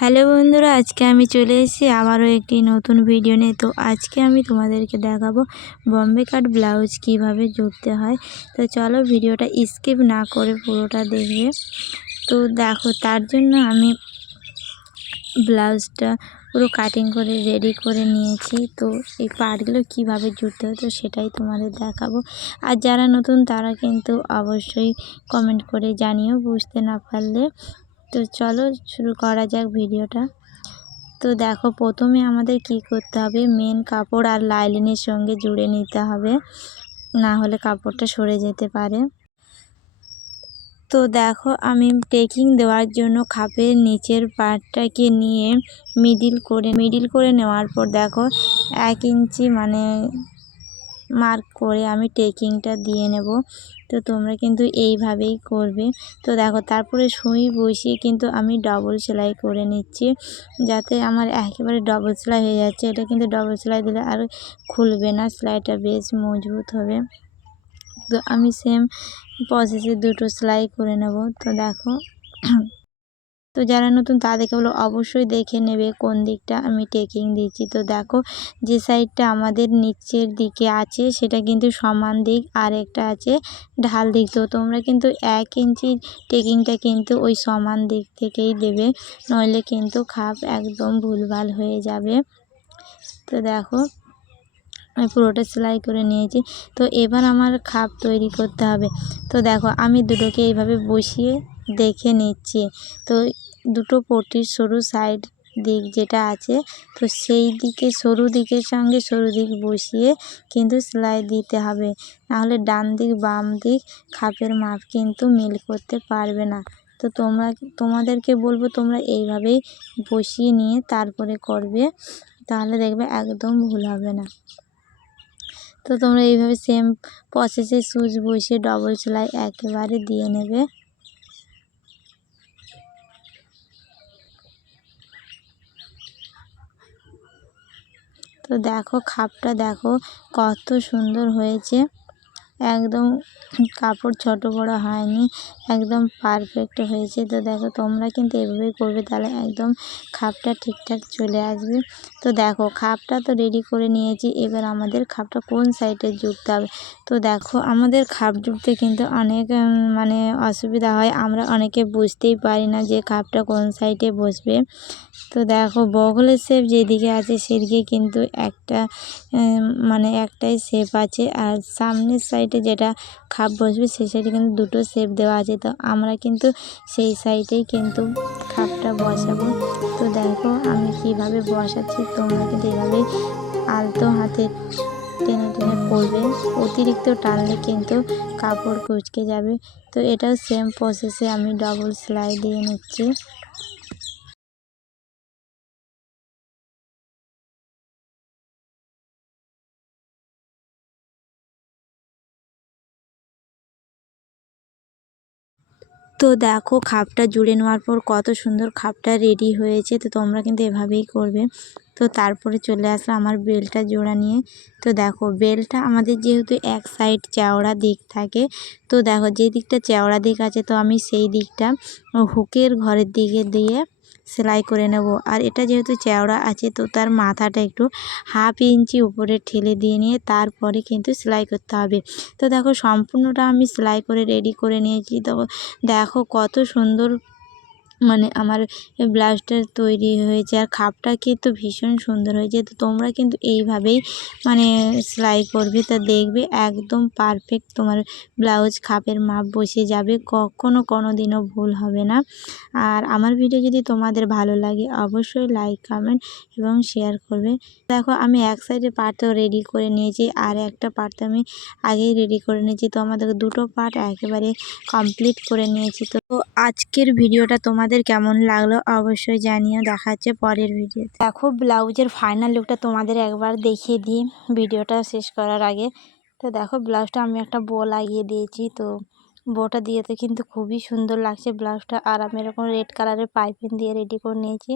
Hello বন্ধুরা, আজকে আমি চলে এসেছি আবারও একটি নতুন ভিডিও নিয়ে। তো আজকে আমি তোমাদেরকে দেখাবো বম্বে কাট ব্লাউজ কিভাবে জুড়তে হয়। তো চলো ভিডিওটা স্কিপ না করে পুরোটা দেখবে। তো দেখো, তার জন্য আমি ব্লাউজটা পুরো কাটিং করে রেডি করে নিয়েছি। তো এই পার্টগুলো কিভাবে জুড়তে হয় তো সেটাই তোমাদের দেখাবো। আর যারা নতুন তারা কিন্তু অবশ্যই কমেন্ট করে জানিও বুঝতে না পারলে। তো চলো শুরু করা যাক ভিডিওটা। তো দেখো, প্রথমে আমাদের কি করতে হবে, মেন কাপড় আর লাইলিনের সঙ্গে জুড়ে নিতে হবে, না হলে কাপড়টা সরে যেতে পারে। তো দেখো, আমি টেকিং দেওয়ার জন্য খাপের নিচের পার্টটাকে নিয়ে মিডিল করে নেওয়ার পর দেখো 1 ইঞ্চি মার্ক করে আমি টেকিংটা দিয়ে নেব। তো তোমরা কিন্তু এইভাবেই করবে। তো দেখো, তারপরে সুই বসিয়ে কিন্তু আমি ডবল সেলাই করে নিচ্ছি, যাতে আমার একেবারে ডবল সেলাই হয়ে যাচ্ছে। এটা কিন্তু ডবল সেলাই দিলে আর খুলবে না, সেলাইটা বেশ মজবুত হবে। তো আমি সেম প্রসেসে দুটো সেলাই করে নেব। তো দেখো, তো যারা নতুন তাদেরকে বলো অবশ্যই দেখে নেবে কোন দিকটা আমি টেকিং দিচ্ছি। তো দেখো, যে সাইডটা আমাদের নিচের দিকে আছে সেটা কিন্তু সমান দিক, আর একটা আছে ঢাল দিক। তো তোমরা কিন্তু 1 ইঞ্চি টেকিংটা কিন্তু ওই সমান দিক থেকেই দেবে, নইলে কিন্তু খাপ একদম ভুলভাল হয়ে যাবে। তো দেখো, আমি পুরোটা সেলাই করে নিয়েছি। তো এবার আমার খাপ তৈরি করতে হবে। তো দেখো, আমি দুটোকে এইভাবে বসিয়ে দেখে নিচ্ছি। তো দুটো পটির সরু সাইড দিক যেটা আছে, তো সেই দিকে সরু দিকের সঙ্গে সরু দিক বসিয়ে কিন্তু সেলাই দিতে হবে, নাহলে ডান দিক বাম দিক খাপের মাপ কিন্তু মিল করতে পারবে না। তো তোমাদেরকে বলবো তোমরা এইভাবেই বসিয়ে নিয়ে তারপরে করবে, তাহলে দেখবে একদম ভুল হবে না। তো তোমরা এইভাবে সেম প্রসেসে সুচ বসিয়ে ডবল সেলাই একেবারে দিয়ে নেবে। তো দেখো, খাপটা দেখো কত সুন্দর হয়েছে, একদম কাপড় ছোট বড় হয়নি, একদম পারফেক্ট হয়েছে। তো দেখো, তোমরা কিন্তু এভাবেই করবে, তাহলে একদম খাপটা ঠিকঠাক চলে আসবে। তো দেখো, খাপটা তো রেডি করে নিয়েছি, এবার আমাদের খাপটা কোন সাইডে জুড়তে হবে। তো দেখো, আমাদের খাপ জুড়তে কিন্তু অনেক অসুবিধা হয়, আমরা অনেকে বুঝতেই পারি না যে খাপটা কোন সাইডে বসবে। তো দেখো, বগলের শেপ যেদিকে আছে সেদিকে কিন্তু একটাই শেপ আছে, আর সামনের সাইডে যেটা খাপ বসবে সেই সাইডে কিন্তু দুটো শেপ দেওয়া আছে। তো আমরা কিন্তু সেই সাইডেই কিন্তু খাপটা বসাবো। তো দেখো আমি কিভাবে বসাচ্ছি, তোমরা কিন্তু এভাবেই আলতো হাতে টেনে টেনে পড়বে, অতিরিক্ত টানলে কিন্তু কাপড় কুঁচকে যাবে। তো এটাও সেম প্রসেসে আমি ডবল সেলাই দিয়ে নিচ্ছি। তো দেখো, খাপটা জুড়ে নেওয়ার পর কত সুন্দর খাপটা রেডি হয়েছে। তো তোমরা কিন্তু এভাবেই করবে। তো তারপরে চলে আসলো আমার বেল্টটা জোড়া নিয়ে। তো দেখো, বেল্টটা আমাদের যেহেতু এক সাইড চওড়া দিক থাকে, তো দেখো যে দিকটা চওড়া দিক আছে, তো আমি সেই দিকটা হুকের ঘরের দিকে দিয়ে সেলাই করে নেব। আর এটা যেহেতু চওড়া আছে, তো তার মাথাটা একটু 1/2 ইঞ্চি উপরে ঠেলে দিয়ে নিয়ে তারপরে কিন্তু সেলাই করতে হবে। তো দেখো, সম্পূর্ণটা আমি সেলাই করে রেডি করে নিয়েছি। তো দেখো কত সুন্দর আমার এই ব্লাউজটা তৈরি হয়েছে, আর খাপটা কিন্তু ভীষণ সুন্দর হয়েছে। তো তোমরা কিন্তু এইভাবেই সেলাই করবে, তা দেখবে একদম পারফেক্ট তোমার ব্লাউজ খাপের মাপ বসে যাবে, কখনো কোনো দিনও ভুল হবে না। আর আমার ভিডিও যদি তোমাদের ভালো লাগে অবশ্যই লাইক কমেন্ট এবং শেয়ার করবে। দেখো, আমি এক সাইডে পার্ট তো রেডি করে নিয়েছি, আর একটা পার্ট তো আমি আগেই রেডি করে নিয়েছি। তো আমাদের দুটো পার্ট একেবারে কমপ্লিট করে নিয়েছি। তো আজকের ভিডিওটা তোমাদের কেমন লাগলো অবশ্যই জানিও। দেখা হচ্ছে পরের ভিডিও। দেখো, ব্লাউজের ফাইনাল লুকটা তোমাদের একবার দেখিয়ে দিই ভিডিওটা শেষ করার আগে। তো দেখো, ব্লাউজটা আমি একটা বো লাগিয়ে দিয়েছি। তো বোটা দিয়ে তো কিন্তু খুবই সুন্দর লাগছে ব্লাউজটা। আর আমি এরকম রেড কালারের পাইপিং দিয়ে রেডি করে নিয়েছি।